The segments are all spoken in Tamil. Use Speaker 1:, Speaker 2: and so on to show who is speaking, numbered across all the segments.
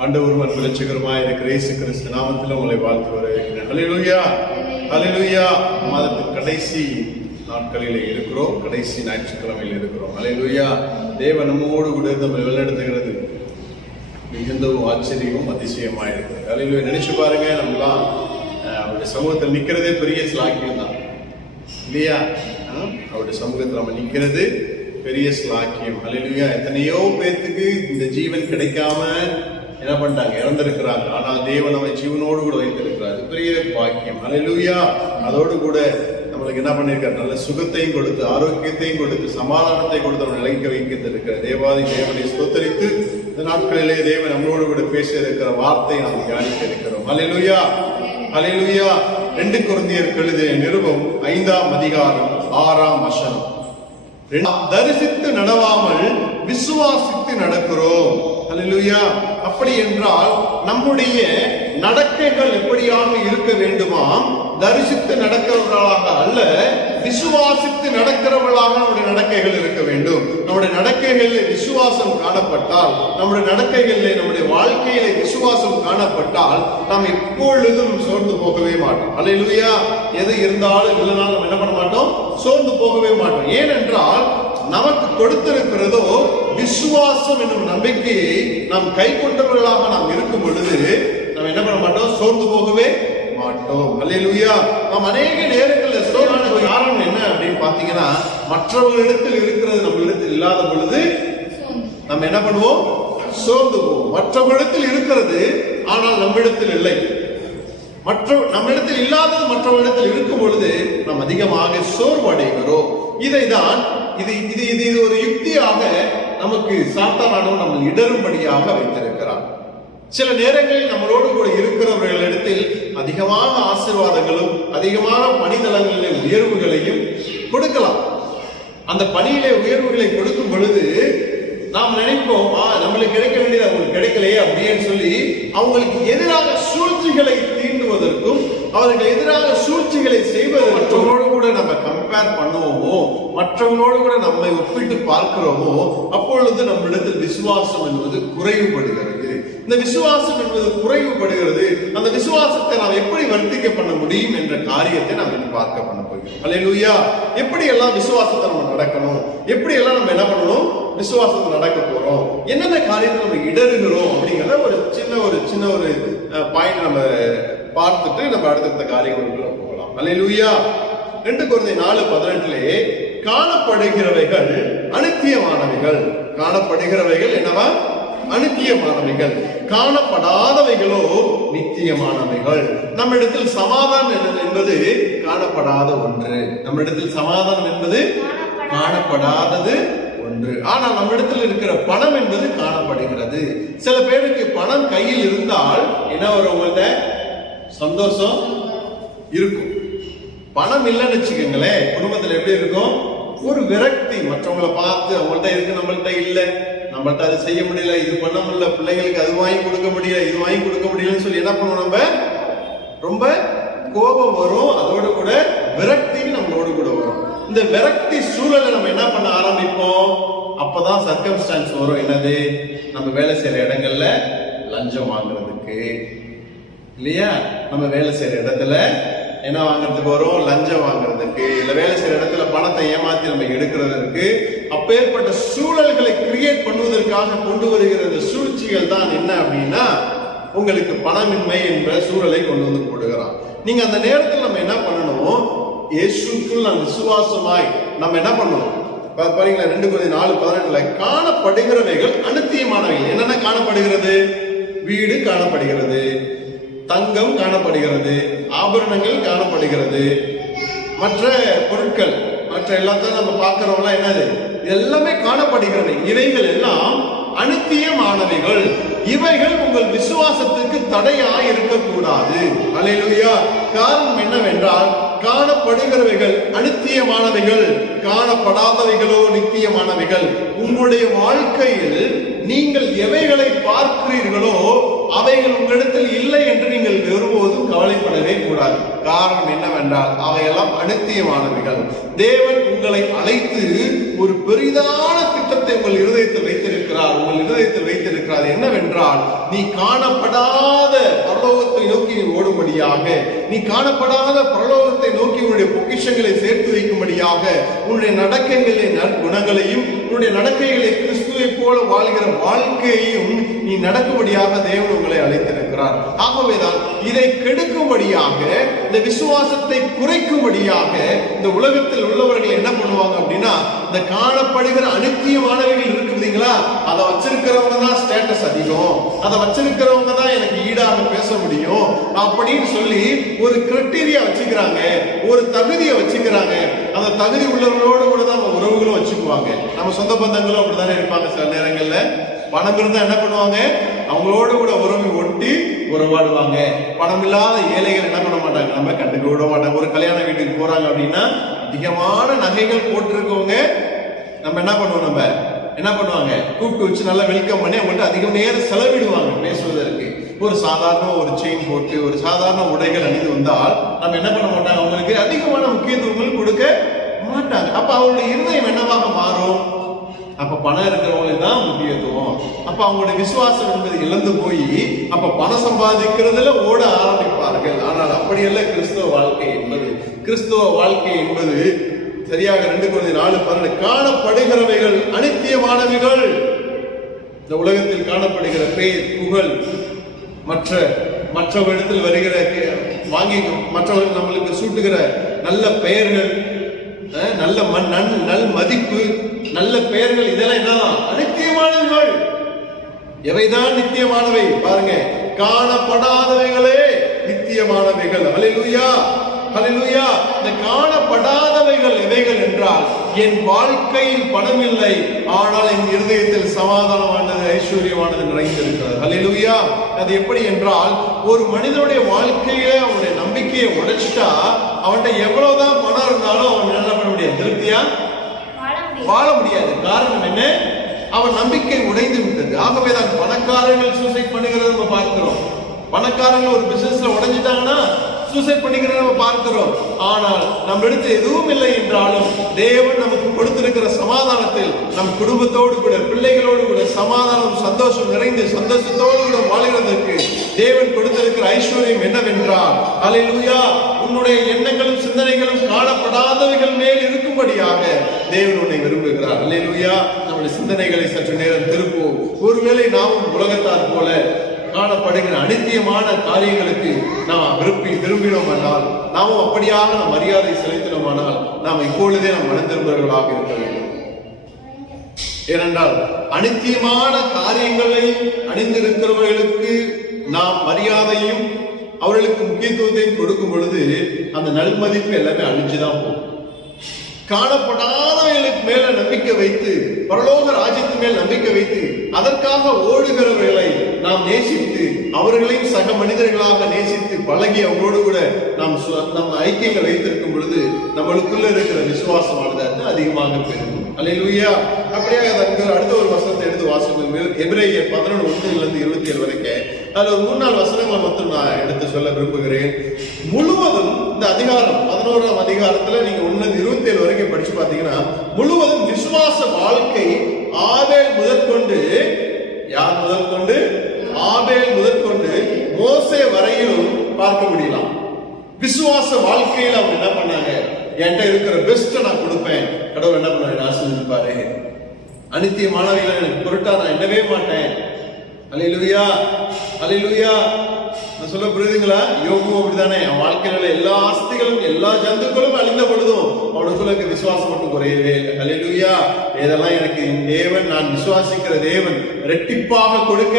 Speaker 1: ஆண்டவரும் அன்பு லட்சகரமாய் இருக்கிற இயேசு கிறிஸ்து நாமத்தில் உங்களை வாழ்த்து வரவேற்கிறேன் ஹalleluya ஹalleluya. மாதத்தின் கடைசி நாட்களிலே இருக்கிறோம். கடைசி ஞாயிற்றுக்கிழமையில் இருக்கிறோம். அலையிலுயா தேவ நம்மோடு கூட நம்ம நம்மை வழிநடத்துகிறது. ஆச்சரியமும் அதிசயமாக இருக்குது ஹalleluya. நினைச்சு பாருங்க நம்மலாம் அவருடைய சமூகத்தில் நிற்கிறதே பெரிய ஸ்லாக்கியம் தான். இல்லையா? அவருடைய சமூகத்தில் நம்ம நிற்கிறது பெரிய ஸ்லாக்கியம் அலையிலுயா எத்தனையோ பேர்த்துக்கு இந்த ஜீவன் கிடைக்காம என்ன பண்ணிட்டாங்க? இறந்திருக்கிறாங்க. ஆனால் தேவன் அவன் ஜீவனோடு கூட வைத்திருக்கிறார் பெரிய பாக்கியம். அலையிலூயா அதோடு கூட நம்மளுக்கு என்ன பண்ணியிருக்காரு? நல்ல சுகத்தையும் கொடுத்து ஆரோக்கியத்தையும் கொடுத்து சமாதானத்தை கொடுத்து அவனை நிலைக்க வைக்கின்றிருக்கிற தேவாதி தேவனை ஸ்தோத்தரித்து இந்த நாட்களிலே தேவன் நம்மளோடு கூட பேசியிருக்கிற வார்த்தையை நாம் தியானிக்க இருக்கிறோம். அலையிலூயா அலையிலூயா ரெண்டு குழந்தையர் எழுதிய நிருபம் ஐந்தாம் அதிகாரம் ஆறாம் வசனம். தரிசித்து நடவாமல் விசுவாசித்து நடக்கிறோம். ஹலலுயா அப்படி என்றால் நம்முடைய நடக்கைகள் எப்படியாக இருக்க வேண்டுமாம் தரிசித்து நடக்கிறவர்களாக அல்ல விசுவாசித்து நடக்கிறவர்களாக நம்முடைய நடக்கைகள் இருக்க வேண்டும். நம்முடைய நடக்கைகளில் விசுவாசம் காணப்பட்டால் நம்முடைய நடக்கைகளில் நம்முடைய வாழ்க்கையில விசுவாசம் காணப்பட்டால் நாம் எப்பொழுதும் சோர்ந்து போகவே மாட்டோம். அல்லேலூயா எது இருந்தாலும் இல்லைனாலும் நம்ம என்ன பண்ண மாட்டோம்? சோர்ந்து போகவே மாட்டோம். ஏனென்றால் நமக்கு கொடுத்திருக்கிறதோ விசுவாசம் என்னும் நம்பிக்கையை நாம் கை கொண்டவர்களாக நாம் இருக்கும் பொழுது நம்ம என்ன பண்ண மாட்டோம்? சோர்ந்து போகவே மாட்டோம். அல்லேலூயா. நாம் அநேக நேரங்களில் சோர்வான காரணம் என்ன அப்படின்னு பாத்தீங்கன்னா மற்றவர்களிடத்தில் இருக்கிறது நம்மளிடத்தில் இல்லாத பொழுது நம்ம என்ன பண்ணுவோம்? சோர்ந்து போவோம். மற்றவர்களிடத்தில் இருக்கிறது ஆனால் நம்மிடத்தில் இல்லை. மற்ற நம்மிடத்தில் இல்லாதது மற்றவரிடத்தில் இருக்கும் பொழுது நாம் அதிகமாக சோர்வடைகிறோம். இதை தான் இது இது இது இது ஒரு யுக்தியாக நமக்கு சாத்தானானவன் நம்ம இடரும்படியாக வைத்திருக்கிறார். சில நேரங்களில் நம்மளோடு கூட இருக்கிறவர்களிடத்தில் அதிகமான ஆசீர்வாதங்களும் அதிகமான பணிதளங்களிலே உயர்வுகளையும் கொடுக்கலாம். அந்த பணியிலே உயர்வுகளை கொடுக்கும் பொழுது நாம் நினைப்போம் ஆ நம்மளுக்கு கிடைக்க வேண்டியது அவங்களுக்கு கிடைக்கலையே அப்படின்னு சொல்லி அவங்களுக்கு எதிராக சூழ்ச்சிகளை தீண்டுவதற்கும் அவர்கள் எதிராக சூழ்ச்சிகளை செய்வது மற்றவங்களோடு கூட நம்ம கம்பேர் பண்ணுவோமோ மற்றவங்களோடு கூட நம்மை ஒப்பிட்டு பார்க்கிறோமோ அப்பொழுது நம்மிடத்தில் விசுவாசம் என்பது குறைவுபடுகிறது. இந்த விசுவாசம் என்பது குறைவுபடுகிறது. அந்த விசுவாசத்தை நாம் எப்படி வர்த்திக்க பண்ண முடியும் என்ற காரியத்தை நாம் இன்று பார்க்க பண்ண போகிறோம். அல்லேலூயா எப்படி எல்லாம் விசுவாசத்தை நம்ம நடக்கணும்? எப்படி எல்லாம் நம்ம என்ன பண்ணணும்? விசுவாசத்தை நடக்க போறோம். என்னென்ன காரியத்தை நம்ம இடறுகிறோம் அப்படிங்கிறத ஒரு சின்ன ஒரு சின்ன ஒரு பாயிண்ட் நம்ம பார்த்துட்டு நம்ம அடுத்தடுத்த காரியங்களுக்குள்ள போகலாம். அல்லா ரெண்டு குழந்தை நாலு பதினெட்டுலே காணப்படுகிறவைகள் அனித்தியமானவைகள். காணப்படுகிறவைகள் என்னவா? அனித்தியமானவைகள். காணப்படாதவைகளோ நித்தியமானவைகள். நம்மிடத்தில் சமாதானம் என்பது? காணப்படாத ஒன்று. நம்மிடத்தில் சமாதானம் என்பது? காணப்படாதது ஒன்று. ஆனால் நம்மிடத்தில் இருக்கிற பணம் என்பது காணப்படுகிறது. சில பேருக்கு பணம் கையில் இருந்தால் என்ன வரும் உங்கள்கிட்ட சந்தோஷம் இருக்கும். பணம் இல்லைன்னு வச்சுக்கோங்களேன் குடும்பத்தில் எப்படி இருக்கும்? ஒரு விரக்தி. மற்றவங்களை பார்த்து அவங்கள்ட்ட இருக்கு நம்மள்ட்ட இல்லை. நம்மள்ட்ட அது செய்ய முடியல இது பண்ண முடியல பிள்ளைங்களுக்கு அது வாங்கி கொடுக்க முடியல இது வாங்கி கொடுக்க முடியலன்னு சொல்லி என்ன பண்ணுவோம் நம்ம? ரொம்ப கோபம் வரும். அதோடு கூட விரக்தி நம்மளோடு கூட வரும். இந்த விரக்தி சூழலை நம்ம என்ன பண்ண ஆரம்பிப்போம்? அப்பதான் சர்க்கம்ஸ்டான்ஸ் வரும். என்னது? நம்ம வேலை செய்யற இடங்கள்ல லஞ்சம் வாங்குறதுக்கு இல்லையா? நம்ம வேலை செய்யற இடத்துல என்ன வாங்குறதுக்கு வரும்? லஞ்சம் வாங்குறதுக்கு. இல்ல வேலை செய்யற இடத்துல பணத்தை ஏமாத்தி நம்ம எடுக்கிறதுக்கு அப்பேற்பட்ட சூழல்களை கிரியேட் பண்ணுவதற்காக கொண்டு வருகிற இந்த சூழ்ச்சிகள் தான் என்ன அப்படின்னா உங்களுக்கு பணமின்மை என்ற சூழலை கொண்டு வந்து போடுகிறான் நீங்க அந்த நேரத்தில் நம்ம என்ன பண்ணணும்? இயேசுக்குள் நான் விசுவாசமாய் நம்ம என்ன பண்ணணும்? பா- பாருங்களா ரெண்டு கொஞ்சம் நாலு பதினெட்டுல காணப்படுகிறவைகள் அனுத்தியமானவைகள். என்னென்ன காணப்படுகிறது? வீடு காணப்படுகிறது. தங்கம் காணப்படுகிறது ஆபரணங்கள் காணப்படுகிறது. மற்ற பொருட்கள் மற்ற எல்லாத்தையும் நம்ம பார்க்கிறோம்லாம் என்னது? எல்லாமே காணப்படுகிறது. இவைகள் எல்லாம் அனுத்தியமானவைகள் இவைகள் உங்கள் விசுவாசத்துக்கு தடையா இருக்கக்கூடாது. அலையிலுயா காரணம் என்னவென்றால் காணப்படுகிறவைகள் அனுத்தியமானவைகள் காணப்படாதவைகளோ நித்தியமானவைகள் உங்களுடைய வாழ்க்கையில் நீங்கள் எவைகளை பார்க்கிறீர்களோ அவைகள் உங்களிடத்தில் இல்லை என்று நீங்கள் ஒருபோதும் கவலைப்படவே கூடாது. காரணம் என்னவென்றால் அவையெல்லாம் அனித்தியமானவைகள் தேவன் உங்களை அழைத்து ஒரு பெரிதான திட்டத்தை உங்கள் இருதயத்தில் வைத்திருக்கிறார். உங்கள் இருதயத்தில் வைத்திருக்கிறார். என்னவென்றால் நீ காணப்படாத பரலோகத்தை நோக்கி நீ ஓடும்படியாக நீ காணப்படாத பரலோகத்தை நோக்கி உன்னுடைய பொக்கிஷங்களை சேர்த்து வைக்கும்படியாக உன்னுடைய நடக்கைகளை நற்குணங்களையும் உன்னுடைய நடக்கைகளை கிறிஸ்துவை போல வாழ்கிற வாழ்க்கையையும் நீ நடக்கும்படியாக தேவன் இதை கெடுக்கும்படியாக இந்த விசுவாசத்தை குறைக்கும்படியாக இந்த உலகத்தில் உள்ளவர்கள் என்ன பண்ணுவாங்க அப்படின்னா இந்த காணப்படுகிற அனித்தியமானவைகள் இருக்கு பார்த்தீங்களா? அதை வச்சிருக்கிறவங்க தான் ஸ்டேட்டஸ் அதிகம். அதை வச்சிருக்கிறவங்க தான் எனக்கு ஈடாக பேச முடியும் அப்படின்னு சொல்லி ஒரு கிரைட்டீரியா வச்சுக்கிறாங்க ஒரு தகுதியை வச்சுக்கிறாங்க. அந்த தகுதி உள்ளவங்களோட கூட தான் நம்ம உறவுகளும் வச்சுக்குவாங்க. நம்ம சொந்த பந்தங்களும் அப்படிதானே இருப்பாங்க சில நேரங்களில்? பணம் இருந்தால் என்ன பண்ணுவாங்க? அவங்களோட கூட உறவை ஒட்டி உறவாடுவாங்க. பணம் இல்லாத ஏழைகள் என்ன பண்ண மாட்டாங்க? நம்ம கண்டுக்க விட மாட்டாங்க. ஒரு கல்யாண வீட்டுக்கு போறாங்க அப்படின்னா அதிகமான நகைகள் போட்டிருக்கவங்க நம்ம என்ன பண்ணுவோம் நம்ம? என்ன பண்ணுவாங்க? கூப்பிட்டு வச்சு நல்லா வெல்கம் பண்ணி அவங்கள்ட்ட அதிகம் நேரம் செலவிடுவாங்க பேசுவதற்கு. ஒரு சாதாரண ஒரு செயின் போட்டு ஒரு சாதாரண உடைகள் அணிந்து வந்தால் நம்ம என்ன பண்ண மாட்டாங்க? அவங்களுக்கு அதிகமான முக்கியத்துவங்கள் கொடுக்க மாட்டாங்க. அப்ப அவங்களுடைய இருதயம் என்னவாக மாறும்? அப்ப பணம் இருக்கிறவங்களுக்கு தான் முக்கியத்துவம். அப்ப அவங்களுடைய விசுவாசம் என்பது இழந்து போய் அப்ப பணம் சம்பாதிக்கிறதுல ஓட ஆரம்பிப்பார்கள். ஆனால் அப்படியல்ல கிறிஸ்துவ வாழ்க்கை என்பது. கிறிஸ்துவ வாழ்க்கை என்பது சரியாக ரெண்டு குழந்தை நாலு பன்னெண்டு காணப்படுகிறவைகள் அனித்தியமானவைகள். இந்த உலகத்தில் காணப்படுகிற பேர் புகழ் மற்ற மற்றவரிடத்தில் வருகிற வாங்கி மற்றவர்கள் நம்மளுக்கு சூட்டுகிற நல்ல பெயர்கள் நல்ல மண் நல் மதிப்பு நல்ல பெயர்கள் இதெல்லாம் என்னதான்? அனித்தியமானவைகள். எவைதான் நித்தியமானவை? பாருங்க காணப்படாதவைகளே நித்தியமானவைகள். அலையிலுயா ஹalleluya. இந்த காணப்படாதவைகள் எவைகள் என்றால் என் வாழ்க்கையில் பணம் இல்லை ஆனால் என் இருதயத்தில் சமாதானமானது ஐஸ்வர்யமானது நிறைந்திருக்கிறது. ஹalleluya. அது எப்படி என்றால் ஒரு மனிதனுடைய வாழ்க்கையில அவனுடைய நம்பிக்கையை உடைச்சிட்டா அவன்கிட்ட எவ்வளவுதான் பணம் இருந்தாலும் அவன் என்ன பண்ண முடியாது? திருப்தியா?
Speaker 2: வாழ
Speaker 1: முடியாது. காரணம் என்ன? அவன் நம்பிக்கை உடைந்து விட்டது. ஆகவே தான் பணக்காரர்கள் சூசைட் பண்ணுகிறத நம்ம பார்க்கிறோம். பணக்காரங்க ஒரு பிசினஸ்ல உடைஞ்சிட்டாங்கன்னா சூசைட் பண்ணிக்கிறத நம்ம பார்க்கிறோம். ஆனால் நம்ம எடுத்து எதுவும் இல்லை என்றாலும் தேவன் நமக்கு கொடுத்திருக்கிற சமாதானத்தில் நம் குடும்பத்தோடு கூட பிள்ளைகளோடு கூட சமாதானம் சந்தோஷம் நிறைந்து சந்தோஷத்தோடு கூட வாழ்கிறதற்கு தேவன் கொடுத்திருக்கிற ஐஸ்வர்யம் என்னவென்றால் அல்லேலூயா உன்னுடைய எண்ணங்களும் சிந்தனைகளும் காணப்படாதவைகள் மேல் இருக்கும்படியாக தேவன் உன்னை விரும்புகிறார். அல்லேலூயா நம்முடைய சிந்தனைகளை சற்று நேரம் திருப்போம் ஒருவேளை நாமும் உலகத்தார் போல காணப்படுகிற அனித்தியமான காரியங்களுக்கு நாம் விரும்பி விரும்பினோம் என்றால் நாமும் அப்படியாக நாம் மரியாதை செலுத்தினோமானால் நாம் இப்பொழுதே நாம் மனந்திருப்பவர்களாக இருக்க வேண்டும். ஏனென்றால் அனித்தியமான காரியங்களை அணிந்திருக்கிறவர்களுக்கு நாம் மரியாதையும் அவர்களுக்கு முக்கியத்துவத்தையும் கொடுக்கும் பொழுது அந்த நல்மதிப்பு எல்லாமே அழிஞ்சுதான் போகும். காணப்படாதவைகளுக்கு மேல நம்பிக்கை வைத்து பரலோக ராஜ்யத்து மேல் நம்பிக்கை வைத்து அதற்காக ஓடுகிறவர்களை நாம் நேசித்து அவர்களையும் சக மனிதர்களாக நேசித்து பழகி அவங்களோடு கூட நாம் சு- நம்ம ஐக்கியங்கள் வைத்திருக்கும் பொழுது நம்மளுக்குள்ள இருக்கிற விசுவாசமானது அதிகமாக பெருகும். அலையிலுயா அப்படியே அதற்கு அடுத்த ஒரு வசனத்தை எடுத்து வாசிக்கும் எபிரேயர் பதினொன்று ஒன்றுல இருந்து இருபத்தி ஏழு வரைக்கும். அதுல ஒரு மூணு நாலு வசனங்களை மட்டும் நான் எடுத்து சொல்ல விரும்புகிறேன். முழுவதும் இந்த அதிகாரம் பதினோராம் அதிகாரத்துல நீங்க ஒன்று இருபத்தி ஏழு வரைக்கும் படிச்சு பாத்தீங்கன்னா முழுவதும் விசுவாச வாழ்க்கை ஆபேல் முதற்கொண்டு யார் முதற்கொண்டு? ஆபேல் முதற்கொண்டு மோசே வரையிலும் பார்க்க முடியலாம். விசுவாச வாழ்க்கையில அவங்க என்ன பண்ணாங்க? என்கிட்ட இருக்கிற பெஸ்ட்டை நான் கொடுப்பேன். கடவுள் என்ன பண்ணுவார்? ஆசீர்வதிப்பாரு. அனித்தியமானவைகளை எனக்கு பொருட்டா நான் எண்ணவே மாட்டேன். அலையிலுயா அலையிலுயா நான் சொல்ல புரியுதுங்களா? யோகம் அப்படிதானே அவன் வாழ்க்கையில எல்லா ஆஸ்திகளும் எல்லா ஜந்துக்களும் அழிந்த பொழுதும் அவனுக்குள்ள விசுவாசம் மட்டும் குறையவே இல்லை. அலையிலுயா இதெல்லாம் எனக்கு தேவன் நான் விசுவாசிக்கிற தேவன் ரெட்டிப்பாக கொடுக்க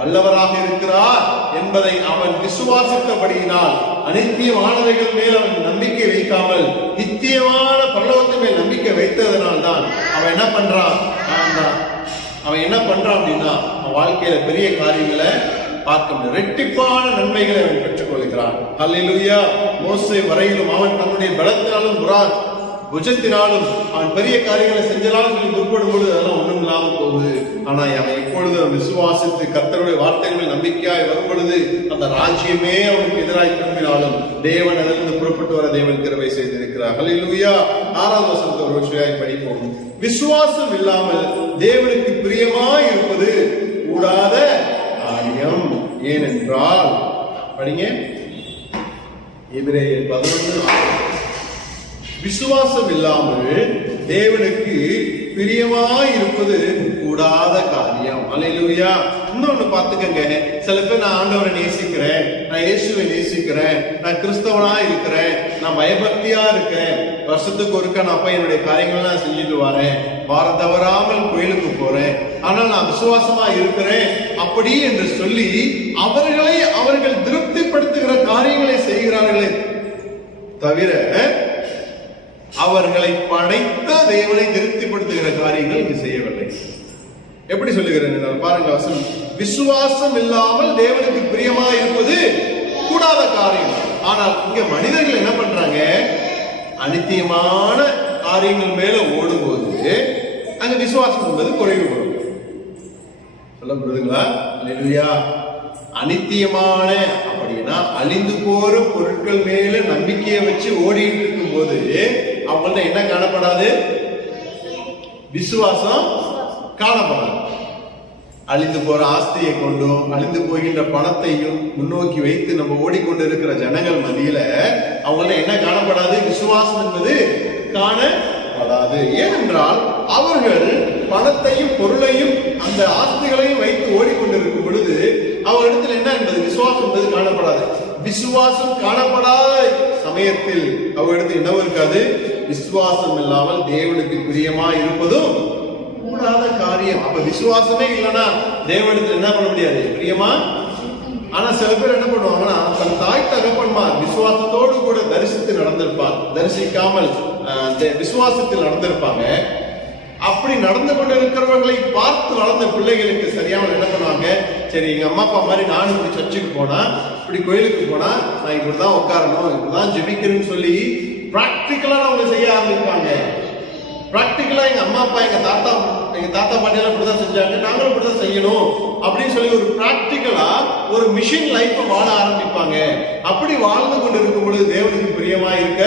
Speaker 1: வல்லவராக இருக்கிறார். என்பதை அவன் விசுவாசித்தபடியினால் அனித்தியமானவைகள் மேல் அவன் நம்பிக்கை வைக்காமல் நித்தியமான பரலோகத்தின் மேல் நம்பிக்கை வைத்ததனால் தான் அவன் என்ன பண்றான்? அவன் அவன் என்ன பண்றான் அப்படின்னா அவன் வாழ்க்கையில பெரிய காரியங்களை பார்க்க முடியும் ரெட்டிப்பான நன்மைகளை அவன் பெற்றுக் கொள்கிறான் அல்லா மோசை வரையிலும் அவன் தன்னுடைய பலத்தினாலும் புரா புஜத்தினாலும் அவன் பெரிய காரியங்களை செஞ்சாலும் சொல்லி துன்படும் பொழுது அதெல்லாம் ஒன்றும் இல்லாமல் போகுது. ஆனால் அவன் எப்பொழுது அவன் விசுவாசித்து கத்தருடைய வார்த்தைகள் நம்பிக்கையாய் வரும் பொழுது அந்த ராஜ்யமே அவனுக்கு எதிராய் திரும்பினாலும் தேவன் அதிலிருந்து புறப்பட்டு வர தேவன் கிருவை செய்திருக்கிறார். ஹalleluya. ஆறாம் வசனத்தை ஒரு விஷயம் படிப்போம். விசுவாசம் இல்லாமல் தேவனுக்கு பிரியமாய் இருப்பது கூடாத காரியம். ஏனென்றால் படிங்க. எதிரே பதினொன்று விசுவாசம் இல்லாமல் தேவனுக்கு பிரியமாய் இருப்பது கூடாத காரியம். அலையிலுயா இன்னொன்னு பார்த்துக்கங்க. சில பேர் நான் ஆண்டவரை நேசிக்கிறேன் நான் இயேசுவை நேசிக்கிறேன் நான் கிறிஸ்தவனா இருக்கிறேன் நான் பயபக்தியா இருக்கிறேன். வருஷத்துக்கு ஒருக்கா நான் போய் என்னுடைய காரியங்கள்லாம் செஞ்சுட்டு வரேன். வாரம் தவறாமல் கோயிலுக்கு போறேன். ஆனால் நான் விசுவாசமா இருக்கிறேன். அப்படி என்று சொல்லி அவர்களை அவர்கள் திருப்திப்படுத்துகிற காரியங்களை செய்கிறார்களே தவிர அவர்களை படைத்த தேவனை திருப்திப்படுத்துகிற காரியங்கள் இங்கு செய்யவில்லை. எப்படி சொல்லுகிறேன் பாருங்க வசனம் விசுவாசம் இல்லாமல் தேவனுக்கு பிரியமா இருப்பது கூடாத காரியம். ஆனால் இங்க மனிதர்கள் என்ன பண்றாங்க? அனித்தியமான காரியங்கள் மேல ஓடும்போது அங்க விசுவாசம் என்பது குறைவு வரும். சொல்ல புரியுதுங்களா அனித்தியமான அப்படின்னா அழிந்து போற பொருட்கள் மேல நம்பிக்கையை வச்சு ஓடிட்டு இருக்கும் போது அவங்கள்ட்ட என்ன காணப்படாது? விசுவாசம் காணப்படாது. அழிந்து போற ஆஸ்தியை கொண்டும் அழிந்து போகின்ற பணத்தையும் முன்னோக்கி வைத்து நம்ம ஓடிக்கொண்டு இருக்கிற ஜனங்கள் மத்தியில அவங்கள என்ன காணப்படாது? விசுவாசம் என்பது காணப்படாது. ஏனென்றால் அவர்கள் பணத்தையும் பொருளையும் அந்த ஆஸ்திகளையும் வைத்து ஓடிக்கொண்டிருக்கும் பொழுது அவர்களிடத்தில் என்ன என்பது? விசுவாசம் என்பது காணப்படாது. விசுவாசம் காணப்படாத சமயத்தில் அவர்களிடத்தில் இடம் இருக்காது? விசுவாசம் இல்லாமல் தேவனுக்கு பிரியமா இருப்பதும் கூடாத காரியம். அப்ப விசுவாசமே இல்லைன்னா தேவனிடத்தில் என்ன பண்ண முடியாது? பிரியமா? ஆனா சில பேர் என்ன பண்ணுவாங்கன்னா தன் தாய் தகப்பன்மார் விசுவாசத்தோடு கூட தரிசித்து நடந்திருப்பார். தரிசிக்காமல் விசுவாசத்தில் நடந்திருப்பாங்க. அப்படி நடந்து கொண்டிருக்கிறவர்களை பார்த்து வளர்ந்த பிள்ளைகளுக்கு சரியாமல் என்ன பண்ணுவாங்க? சரி எங்கள் அம்மா அப்பா மாதிரி நானும் இப்படி சர்ச்சுக்கு போனால் இப்படி கோயிலுக்கு போனால் நான் இப்படி தான் உட்காரணும் இப்படிதான் ஜெபிக்கணும்னு சொல்லி ப்ராக்டிக்கலாக அவங்க செய்ய ஆரம்பிப்பாங்க. ப்ராக்டிக்கலாக எங்கள் அம்மா அப்பா எங்கள் தாத்தா எங்கள் தாத்தா பாட்டியெல்லாம் இப்படி தான் செஞ்சாங்க நாங்களும் இப்படிதான் செய்யணும் அப்படின்னு சொல்லி ஒரு ப்ராக்டிக்கலாக ஒரு மிஷின் லைஃப்பை வாழ ஆரம்பிப்பாங்க. அப்படி வாழ்ந்து கொண்டு இருக்கும் பொழுது தேவனுக்கு பிரியமாக இருக்க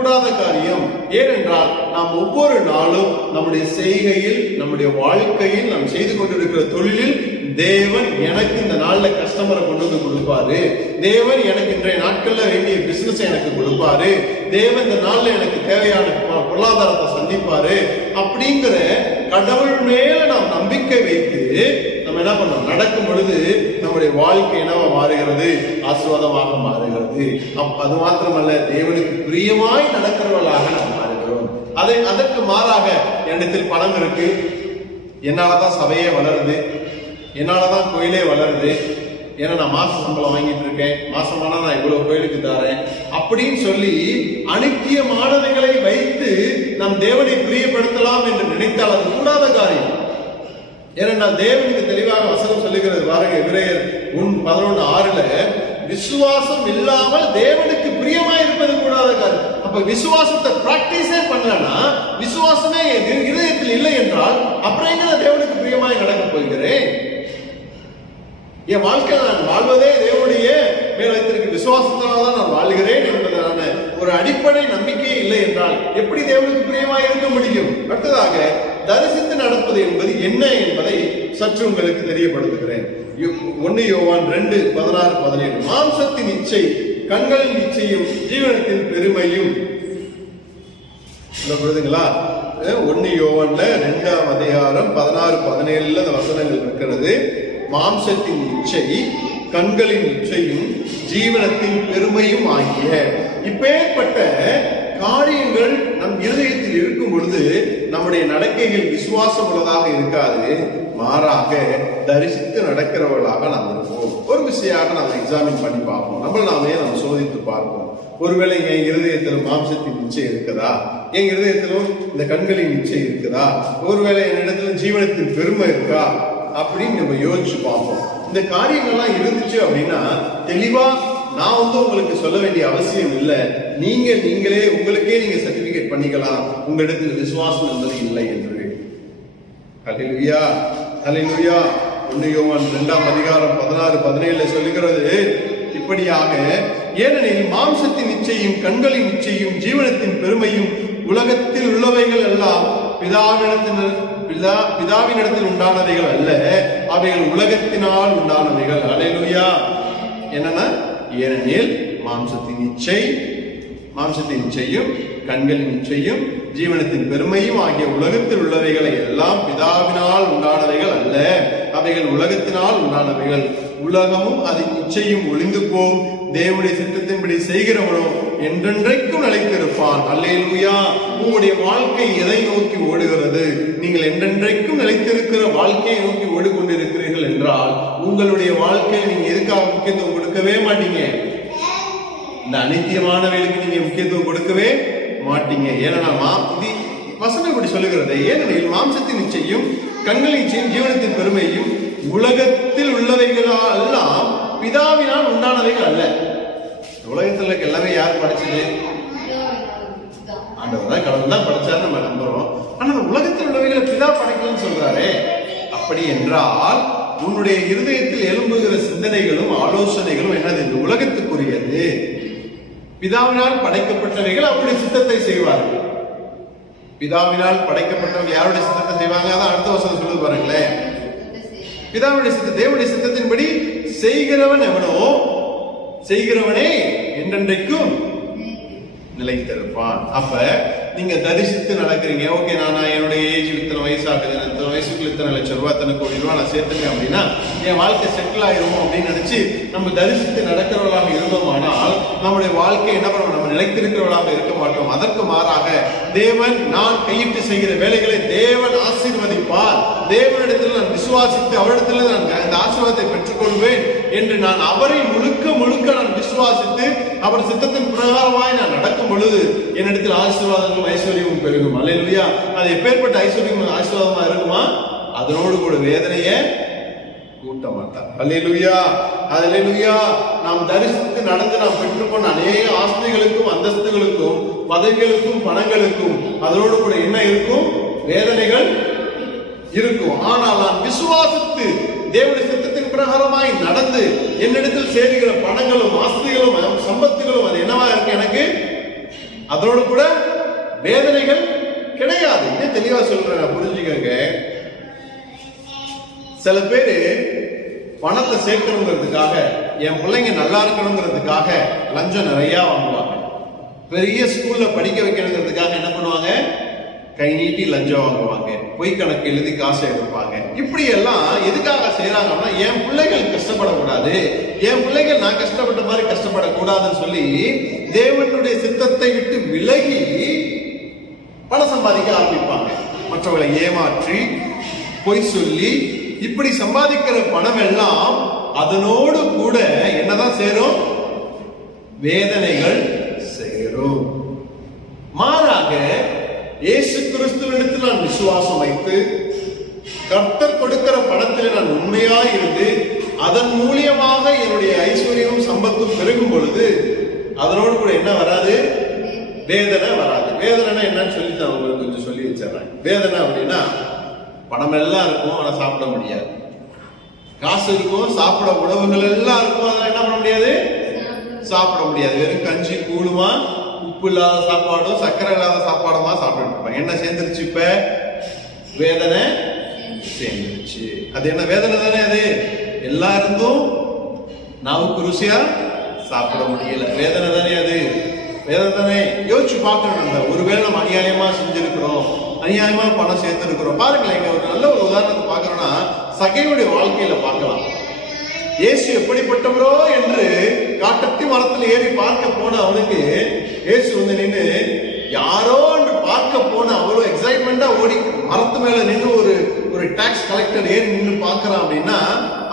Speaker 1: கூடாத காரியம். ஏனென்றால் நாம் ஒவ்வொரு நாளும் நம்முடைய செய்கையில் நம்முடைய வாழ்க்கையில் நாம் செய்து கொண்டிருக்கிற தொழிலில் தேவன் எனக்கு இந்த நாளில் கஸ்டமரை கொண்டு வந்து கொடுப்பாரு. தேவன் எனக்கு இன்றைய நாட்கள்ல வேண்டிய பிசினஸ் எனக்கு கொடுப்பாரு. தேவன் இந்த நாளில் எனக்கு தேவையான பொருளாதாரத்தை சந்திப்பாரு. அப்படிங்கிற கடவுள் மேல நாம் நம்பிக்கை வைத்து நம்ம என்ன பண்ணோம்? நடக்கும் பொழுது நம்முடைய வாழ்க்கை என்னவா மாறுகிறது? ஆசிர்வாதமாக மாறுகிறது. அப் அது மாத்திரமல்ல தேவனுக்கு பிரியமாய் நடக்கிறவர்களாக நாம் மாறுகிறோம். அதை அதற்கு மாறாக என்னிடத்தில் பணம் இருக்கு. என்னாலதான் சபையே வளருது. என்னாலதான் கோயிலே வளருது. ஏன்னா நான் மாச சம்பளம் வாங்கிட்டு இருக்கேன். மாசமானா நான் இவ்வளவு கோயிலுக்கு தரேன். அப்படின்னு சொல்லி அனித்தியமானவைகளை வைத்து நம் தேவனை பிரியப்படுத்தலாம் என்று நினைத்தால் அது கூடாத காரியம். ஏனென்றால் தேவனுக்கு தெளிவாக வசனம் சொல்லுகிறது பாருங்க விரையர் உன் பதினொன்று ஆறுல விசுவாசம் இல்லாமல் தேவனுக்கு பிரியமா இருப்பது கூடாத காரியம். அப்ப விசுவாசத்தை பிராக்டிஸே பண்ணலன்னா விசுவாசமே என் இதயத்தில் இருதயத்தில் இல்லை என்றால் அப்புறம் எங்க நான் தேவனுக்கு பிரியமாய் நடக்க போகிறேன்? என் வாழ்க்கையில் நான் வாழ்வதே தேவனுடைய மேல் வைத்திருக்க விசுவாசத்தினால தான் நான் வாழ்கிறேன் என்பதான ஒரு அடிப்படை நம்பிக்கை இல்லை என்றால் எப்படி தேவனுக்கு பிரியமாய் இருக்க முடியும்? அடுத்ததாக தரிசித்து நடப்பது என்பது என்ன என்பதை சற்று உங்களுக்கு தெரியப்படுத்துகிறேன். ஒன்னு யோவான் ரெண்டு பதினாறு பதினேழு. மாம்சத்தின் இச்சை கண்களின் இச்சையும் ஜீவனத்தின் பெருமையும். புரியுதுங்களா? ஒன்னு யோவன்ல ரெண்டாம் அதிகாரம் பதினாறு பதினேழுல அந்த வசனங்கள் இருக்கிறது. மாம்சத்தின் இச்சை கண்களின் இச்சையும் ஜீவனத்தின் பெருமையும் ஆகிய இப்பேற்பட்ட காரியங்கள் நம் இருதயத்தில் இருக்கும் பொழுது நம்முடைய நடக்கைகள் விசுவாசம் உள்ளதாக இருக்காது. மாறாக தரிசித்து நடக்கிறவர்களாக நாம் இருப்போம். ஒரு விஷயமாக நாம் எக்ஸாமின் பண்ணி பார்ப்போம். நம்ம நாமே நம்ம சோதித்து பார்ப்போம். ஒருவேளை என் இருதயத்தில் மாம்சத்தின் நிச்சயம் இருக்குதா? என் இருதயத்திலும் இந்த கண்களின் நிச்சயம் இருக்குதா? ஒருவேளை என்னிடத்துல ஜீவனத்தின் பெருமை இருக்கா? அப்படின்னு நம்ம யோசிச்சு பார்ப்போம். இந்த காரியங்கள்லாம் இருந்துச்சு அப்படின்னா தெளிவா நான் வந்து உங்களுக்கு சொல்ல வேண்டிய அவசியம் இல்லை. நீங்க நீங்களே உங்களுக்கே நீங்க சர்டிபிகேட் பண்ணிக்கலாம். உங்களிடத்தில் விசுவாசம் என்பது இல்லை என்று. ஹalleluya ஹalleluya ஒன்று யோவான் இரண்டாம் அதிகாரம் பதினாறு பதினேழுல சொல்லுகிறது இப்படியாக ஏனெனில் மாம்சத்தின் இச்சையும் கண்களின் இச்சையும் ஜீவனத்தின் பெருமையும் உலகத்தில் உள்ளவைகள் எல்லாம் பிதாவினத்தினர் பிதா பிதாவினிடத்தில் உண்டானவைகள் அல்ல. அவைகள் உலகத்தினால் உண்டானவைகள். ஹalleluya என்னன்னா ஏனெனில் மாம்சத்தின் இச்சை மாம்சத்தின் இச்சையும் கண்களின் இச்சையும் ஜீவனத்தின் பெருமையும் ஆகிய உலகத்தில் உள்ளவைகளை எல்லாம் பிதாவினால் உண்டானவைகள் அல்ல. அவைகள் உலகத்தினால் உண்டானவைகள். உலகமும் அதன் இச்சையும் ஒளிந்து போகும் தேவனுடைய சித்தத்தின்படி செய்கிறவனோ என்றென்றைக்கும் நிலைத்திருப்பான். அல்லேலூயா. உங்களுடைய வாழ்க்கை எதை நோக்கி ஓடுகிறது? நீங்கள் என்றென்றைக்கும் நிலைத்திருக்கிற வாழ்க்கையை நோக்கி ஓடிக்கொண்டிருக்கிறீர்கள் என்றால் உங்களுடைய வாழ்க்கையில் நீங்க எதுக்காக முக்கியத்துவம் கொடுக்கவே மாட்டீங்க? இந்த அனித்தியமான வேலைக்கு நீங்க முக்கியத்துவம் கொடுக்கவே மாட்டீங்க. ஏன்னா மா- வசனம் இப்படி சொல்லுகிறது. ஏனெனில் மாம்சத்தின் நிச்சயம் கண்களின் நிச்சயம் ஜீவனத்தின் பெருமையும் உலகத்தில் உள்ளவைகளா எல்லாம் பிதாவினால் உண்டானவைகள் அல்ல உலகத்தில் இருக்க எல்லாமே யார் படைச்சது? ஆண்டவர் தான் கடவுள் தான் படிச்சார் நம்ம நம்புறோம். ஆனா அந்த உலகத்தில் உள்ளவைகளை பிதா படைக்கலன்னு சொல்றாரே. அப்படி என்றால் உன்னுடைய இருதயத்தில் எழும்புகிற சிந்தனைகளும் ஆலோசனைகளும் என்னது? இந்த உலகத்துக்குரியது. பிதாவினால் படைக்கப்பட்டவைகள் அவருடைய சித்தத்தை செய்வார்கள் பிதாவினால் படைக்கப்பட்டவங்க யாருடைய சித்தத்தை செய்வாங்க? அதான் அடுத்த வருஷம் சொல்லுது பாருங்களேன். பிதாவுடைய சித்த தேவனுடைய சித்தத்தின்படி செய்கிறவன் எவனோ செய்கிறவனே என்றென்றைக்கும் நிலைத்திருப்பான். அப்ப நீங்க தரிசித்து நடக்கிறீங்க. ஓகே நான் என்னுடைய ஏஜ் இத்தனை வயசாகுது இத்தனை வயசுக்கு இத்தனை லட்சம் ரூபா இத்தனை கோடி ரூபா நான் சேர்த்துட்டேன் அப்படின்னா என் வாழ்க்கை செட்டில் ஆயிரும் அப்படின்னு நினைச்சு நம்ம தரிசித்து நடக்கிறவர்களாக இருந்தோமானால் நம்முடைய வாழ்க்கை என்ன பண்ணுவோம் நம்ம நிலைத்திருக்கிறவர்களாக இருக்க மாட்டோம். அதற்கு மாறாக தேவன் நான் கையிட்டு செய்கிற வேலைகளை தேவன் ஆசீர்வதிப்பார். தேவனிடத்தில் நான் விசுவாசித்து அவரிடத்தில் நான் அந்த ஆசீர்வாதத்தை பெற்றுக்கொள்வேன். என்று நான் அவரை முழுக்க முழுக்க நான் விசுவாசித்து அவர் சித்தத்தின் பிரகாரமாய் நான் நடக்கும் பொழுது என்னிடத்தில் ஆசீர்வாதங்களும் ஐஸ்வர்யமும் பெருகும். அல்லேலூயா. அது எப்பேற்பட்ட ஐஸ்வர்யம் ஆசீர்வாதமா இருக்குமா? அதனோடு கூட வேதனையை கூட்ட மாட்டார் அல்லேலூயா. அல்லேலூயா. நாம் தரிசித்து நடந்து நாம் பெற்றுக்கொண்ட அநேக ஆஸ்திகளுக்கும் அந்தஸ்துகளுக்கும் பதவிகளுக்கும் பணங்களுக்கும் அதனோடு கூட என்ன இருக்கும்? வேதனைகள் இருக்கும். ஆனால் நான் விசுவாசித்து தேவனுக்கு சித்தத்தின் பிரகாரமாய் நடந்து என்னிடத்தில் சேருகிற பணங்களும் ஆஸ்திகளும் சம்பத்துகளும் அது என்னவா இருக்கு எனக்கு? அதோடு கூட வேதனைகள் கிடையாது. இன்னும் தெளிவா சொல்றேன் புரிஞ்சுக்கங்க. சில பேரு பணத்தை சேர்க்கணுங்கிறதுக்காக என் பிள்ளைங்க நல்லா இருக்கணுங்கிறதுக்காக லஞ்சம் நிறைய வாங்குவாங்க. பெரிய ஸ்கூல்ல படிக்க வைக்கணுங்கிறதுக்காக என்ன பண்ணுவாங்க? கை நீட்டி லஞ்சம் வாங்குவாங்க பொய் கணக்கு எழுதி காசு எடுப்பாங்க. இப்படி எல்லாம் எதுக்காக செய்யறாங்கன்னா என் பிள்ளைகள் கஷ்டப்படக்கூடாது என் பிள்ளைகள் நான் கஷ்டப்பட்ட மாதிரி கஷ்டப்படக்கூடாதுன்னு சொல்லி தேவனுடைய சித்தத்தை விட்டு விலகி பணம் சம்பாதிக்க ஆரம்பிப்பாங்க. மற்றவர்களை ஏமாற்றி பொய் சொல்லி இப்படி சம்பாதிக்கிற பணம் எல்லாம் அதனோடு கூட என்னதான் சேரும்? வேதனைகள் சேரும். மாறாக கிறிஸ்துவனிடத்தில் நான் விசுவாசம் வைத்து கர்த்தர் கொடுக்கிற பணத்தில் நான் உண்மையா இருந்து அதன் மூலியமாக என்னுடைய ஐஸ்வர்யமும் சம்பத்தும் பெருகும் பொழுது அதனோடு கூட என்ன வராது? வேதனை வராது. வேதனை என்னன்னு சொல்லி நான் உங்களுக்கு கொஞ்சம் சொல்லி வச்சிடறேன் வேதனை அப்படின்னா பணம் எல்லாம் இருக்கும் ஆனா சாப்பிட முடியாது. காசு இருக்கும் சாப்பிட உணவுகள் எல்லாம் இருக்கும். அதெல்லாம் என்ன பண்ண முடியாது? சாப்பிட முடியாது. வெறும் கஞ்சி கூழுமா உப்பு இல்லாத சாப்பாடும் சர்க்கரை இல்லாத சாப்பாடுமா சாப்பிட்டு என்ன சேர்ந்துருச்சு இப்ப? வேதனை சேர்ந்துருச்சு. அது என்ன வேதனை தானே அது? எல்லா இருந்தும் நாவுக்கு ருசியா சாப்பிட முடியல. வேதனை தானே அது? வேதனை தானே? யோசிச்சு பார்க்கணும் நம்ம. ஒருவேளை நம்ம அநியாயமா செஞ்சிருக்கிறோம் அநியாயமா பணம் சேர்த்திருக்கிறோம். பாருங்களேன் இங்க ஒரு நல்ல ஒரு உதாரணத்தை பார்க்கறோம்னா சகையுடைய வாழ்க்கையில பார்க்கலாம். இயேசு எப்படிப்பட்டவரோ என்று காட்டத்தி மரத்தில் ஏறி பார்க்க போன அவனுக்கு இயேசு வந்து நின்று யாரோ என்று பார்க்க போன அவ்வளோ எக்ஸைட்மெண்டா ஓடி மரத்து மேல நின்று ஒரு ஒரு டாக்ஸ் கலெக்டர் ஏறி நின்று பார்க்கறான் அப்படின்னா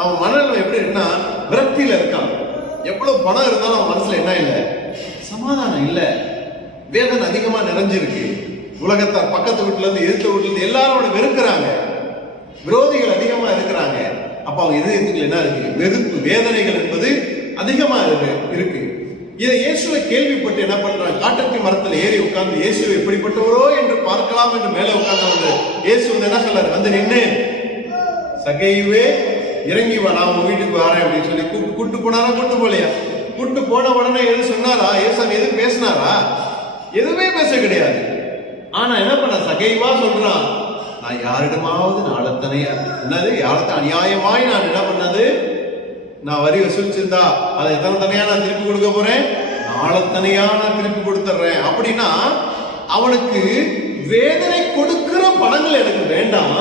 Speaker 1: அவன் மனநிலை எப்படி இருக்குன்னா விரக்தியில இருக்கான். எவ்வளவு பணம் இருந்தாலும் அவன் மனசுல என்ன இல்லை? சமாதானம் இல்லை. வேதனை அதிகமா நிறைஞ்சிருக்கு. உலகத்தார் பக்கத்து வீட்டுல இருந்து எதிர்த்த வீட்டுல இருந்து எல்லாரும் அவனை வெறுக்கிறாங்க. விரோதிகள் அதிகமா இருக்கிறாங்க. அப்ப அவங்க இதயத்துக்குள்ள என்ன இருக்கு? வெறுப்பு வேதனைகள் என்பது அதிகமா இருக்கு. இருக்கு. இதை இயேசுவை கேள்விப்பட்டு என்ன பண்றாங்க காட்டத்தி மரத்தில் ஏறி உட்கார்ந்து இயேசு எப்படிப்பட்டவரோ என்று பார்க்கலாம் என்று மேல உட்கார்ந்து இயேசு வந்து என்ன சொல்றாரு? வந்து நின்று சகையுவே இறங்கி வா நான் உங்க வீட்டுக்கு வரேன் அப்படின்னு சொல்லி கூட்டு கூட்டு போனாரா? கூட்டு போலையா கூட்டு போன உடனே எது சொன்னாரா? ஏசாமி எது பேசினாரா? எதுவுமே பேச கிடையாது. ஆனா என்ன பண்ண சகைவா சொல்றான். நான் யாரிடமாவது நாளத்தனை என்னது யாரத்த அநியாயமாய் நான் என்ன பண்ணது? நான் வரி வசூலிச்சிருந்தா அதை எத்தனை தனியா நான் திருப்பி கொடுக்க போறேன்? நாளத்தனையா நான் திருப்பி கொடுத்துட்றேன். அப்படின்னா அவனுக்கு வேதனை கொடுக்கிற பணங்கள் எனக்கு வேண்டாம்.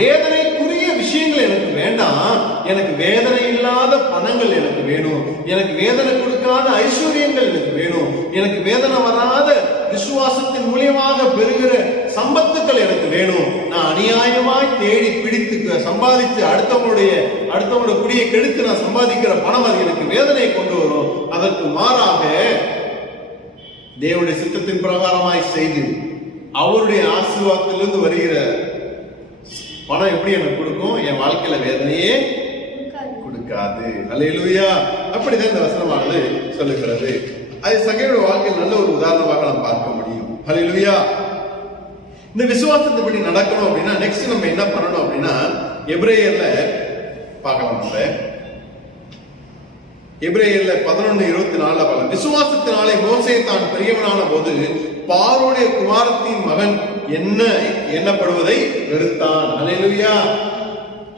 Speaker 1: வேதனைக்குரிய விஷயங்கள் எனக்கு வேண்டாம். எனக்கு வேதனை இல்லாத பணங்கள் எனக்கு வேணும். எனக்கு வேதனை கொடுக்காத ஐஸ்வர்யங்கள் எனக்கு வேணும். எனக்கு வேதனை வராத விசுவாசத்தின் மூலியமாக பெறுகிற சம்பத்துக்கள் எனக்கு வேணும். நான் அநியாயமாய் தேடி பிடித்து சம்பாதித்து அடுத்தவங்களுடைய அடுத்தவங்களுடைய குடியை கெடுத்து நான் சம்பாதிக்கிற பணம் அது எனக்கு வேதனையை கொண்டு வரும். அதற்கு மாறாக தேவனுடைய சித்தத்தின் பிரகாரமாய் செய்து அவருடைய ஆசீர்வாதத்திலிருந்து வருகிற பணம் எப்படி எனக்கு கொடுக்கும்? என் வாழ்க்கையில வேதனையே கொடுக்காது. அல்லேலூயா. அப்படிதான் இந்த வசனமானது சொல்லுகிறது. அது சகையோட வாழ்க்கையில் நல்ல ஒரு உதாரணமாக நாம் பார்க்க முடியும். அல்லேலூயா. இந்த விசுவாசத்தைப்படி நடக்கணும் அப்படின்னா நெக்ஸ்ட் நம்ம என்ன பண்ணணும் அப்படின்னா எப்ரேயர்ல பார்க்கலாம் நம்ம. எப்ரேயர்ல பதினொன்று இருபத்தி நாலுல பார்க்கலாம். விசுவாசத்தினாலே மோசே தான் பெரியவனான போது பாருடைய குமாரத்தின் மகன் என்ன எண்ணப்படுவதை வெறுத்தான். அலையிலுயா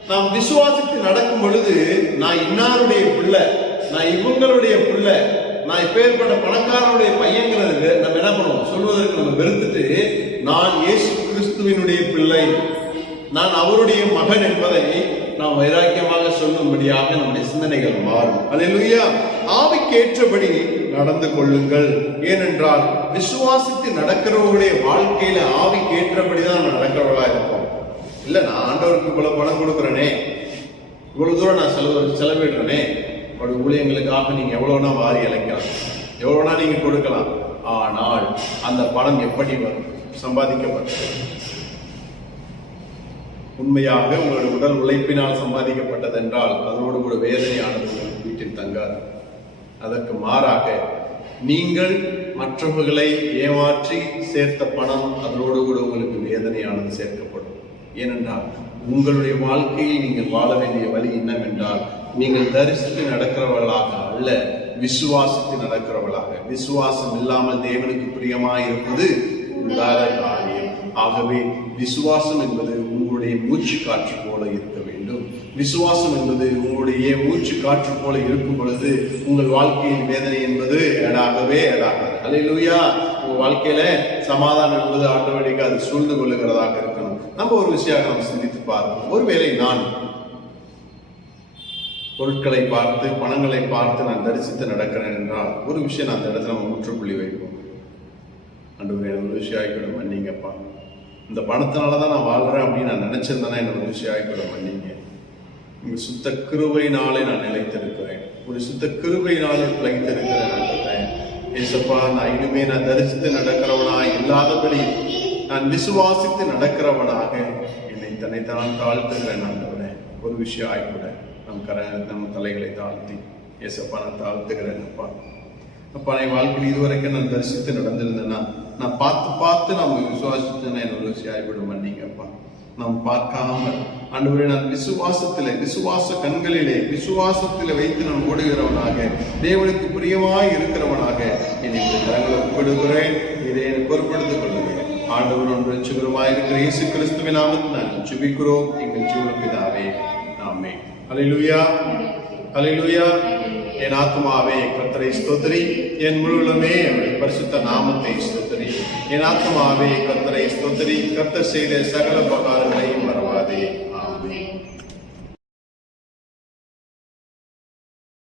Speaker 1: நாம் விசுவாசித்து நடக்கும் பொழுது நான் இன்னாருடைய பிள்ளை நான் இவங்களுடைய பிள்ளை நான் இப்பேற்பட்ட பணக்காரனுடைய பையங்கிறதுக்கு நம்ம என்ன பண்ணுவோம்? சொல்வதற்கு நம்ம வெறுத்துட்டு நான் இயேசு கிறிஸ்துவினுடைய பிள்ளை. நான் அவருடைய மகன் என்பதை நாம் வைராக்கியமாக சொல்லும்படியாக நம்முடைய சிந்தனைகள் மாறும். அல்லேலூயா. ஆவிக்கேற்றபடி நடந்து கொள்ளுங்கள். ஏனென்றால் விசுவாசித்து நடக்கிறவர்களுடைய வாழ்க்கையில ஆவிக்கேற்றபடி தான் நடக்கிறவர்களா இருப்போம். இல்ல நான் ஆண்டவருக்கு இவ்வளவு பணம் கொடுக்குறேனே. இவ்வளவு தூரம் நான் செலவு செலவிடுறேனே. உங்களுடைய ஊழியங்களுக்காக நீங்க எவ்வளவுனா வாரி இழைக்கலாம் எவ்வளவுனா நீங்க கொடுக்கலாம். ஆனால் அந்த பணம் எப்படி வரும்? சம்பாதிக்கப்பட்டது உண்மையாக உங்களுடைய உடல் உழைப்பினால் சம்பாதிக்கப்பட்டதென்றால் அதனோடு கூட வேதனையானது உங்கள் வீட்டில் தங்காது. அதற்கு மாறாக நீங்கள் மற்றவர்களை ஏமாற்றி சேர்த்த பணம் அதனோடு கூட உங்களுக்கு வேதனையானது சேர்க்கப்படும். ஏனென்றால் உங்களுடைய வாழ்க்கையில் நீங்கள் வாழ வேண்டிய வழி என்னவென்றால் நீங்கள் தரிசித்து நடக்கிறவர்களாக அல்ல விசுவாசித்து நடக்கிறவர்களாக. விசுவாசம் இல்லாமல் தேவனுக்கு பிரியமாக இருப்பது கூடாத காரியம். ஆகவே விசுவாசம் என்பது உங்களுடைய மூச்சு காற்று போல இருக்க வேண்டும். விசுவாசம் என்பது உங்களுடைய மூச்சு காற்று போல இருக்கும் பொழுது உங்கள் வாழ்க்கையின் வேதனை என்பது எடாகவே எடாகாது அல்லேலூயா உங்கள் வாழ்க்கையில சமாதானம் என்பது ஆட்டோமேட்டிக்காக அது சூழ்ந்து கொள்ளுகிறதாக இருக்கணும். நம்ம ஒரு விஷயம் நம்ம சிந்தித்து பார்ப்போம் ஒருவேளை நான் பொருட்களை பார்த்து பணங்களை பார்த்து நான் தரிசித்து நடக்கிறேன் என்றால் ஒரு விஷயம் நான் அந்த இடத்துல நம்ம முற்றுப்புள்ளி வைப்போம். அன்று ஒரு விஷயம் ஆகிக்கூட மன்னிங்கப்பா. இந்த பணத்தினால தான் நான் வாழ்கிறேன் அப்படின்னு நான் நினச்சிருந்தேன்னா என்னோட விஷயம் ஆகிக்கூட மன்னிங்க. உங்கள் சுத்த கிருவையினாலே நான் நிலைத்திருக்கிறேன். ஒரு சுத்த கிருவையினாலே பிழைத்திருக்கிறேன் ஆண்டவரே. ஏசப்பா நான் இனிமே நான் தரிசித்து நடக்கிறவனா இல்லாதபடி நான் விசுவாசித்து நடக்கிறவனாக என்னை தன்னைத்தான் தாழ்த்துகிறேன் நான் ஒரு விஷயம் ஆகிக்கூட நம் கர நம்ம தலைகளை தாழ்த்தி ஏசப்பா நான் தாழ்த்துக்கிறேன்ப்பா அப்பா. அப்பா என் வாழ்க்கையில் இதுவரைக்கும் நான் தரிசித்து நடந்திருந்தேன்னா நான் பார்த்து பார்த்து நம்ம விசுவாசித்தேன்னா என்னோட விஷயம் ஆகிவிடும் மன்னிங்கப்பா நாம் பார்க்காம ஆண்டவரே நான் விசுவாசத்திலே விசுவாச கண்களிலே விசுவாசத்திலே வைத்து நான் ஓடுகிறவனாக தேவனுக்கு பிரியமாய் இருக்கிறவனாக என்னை கரங்களை ஒப்பிடுகிறேன். இதை எனக்கு பொறுப்படுத்திக் கொள்ளுகிறேன் ஆண்டவர் ஒன்று ரட்சகருமாய் இருக்கிற இயேசு கிறிஸ்துவின் நாமத்தில் நான் சுபிக்கிறோம் எங்கள் ஜீவனப்பிதா பிதாவே ஆமே என் ஆத்மாவே கர்த்தரை ஸ்தோத்திரி. என் முழுவதுமே அவருடைய பரிசுத்த நாமத்தை ஸ்தோத்திரி. என் ஆத்மாவே கர்த்தரை ஸ்தோத்திரி. கர்த்தர் செய்த சகல பகார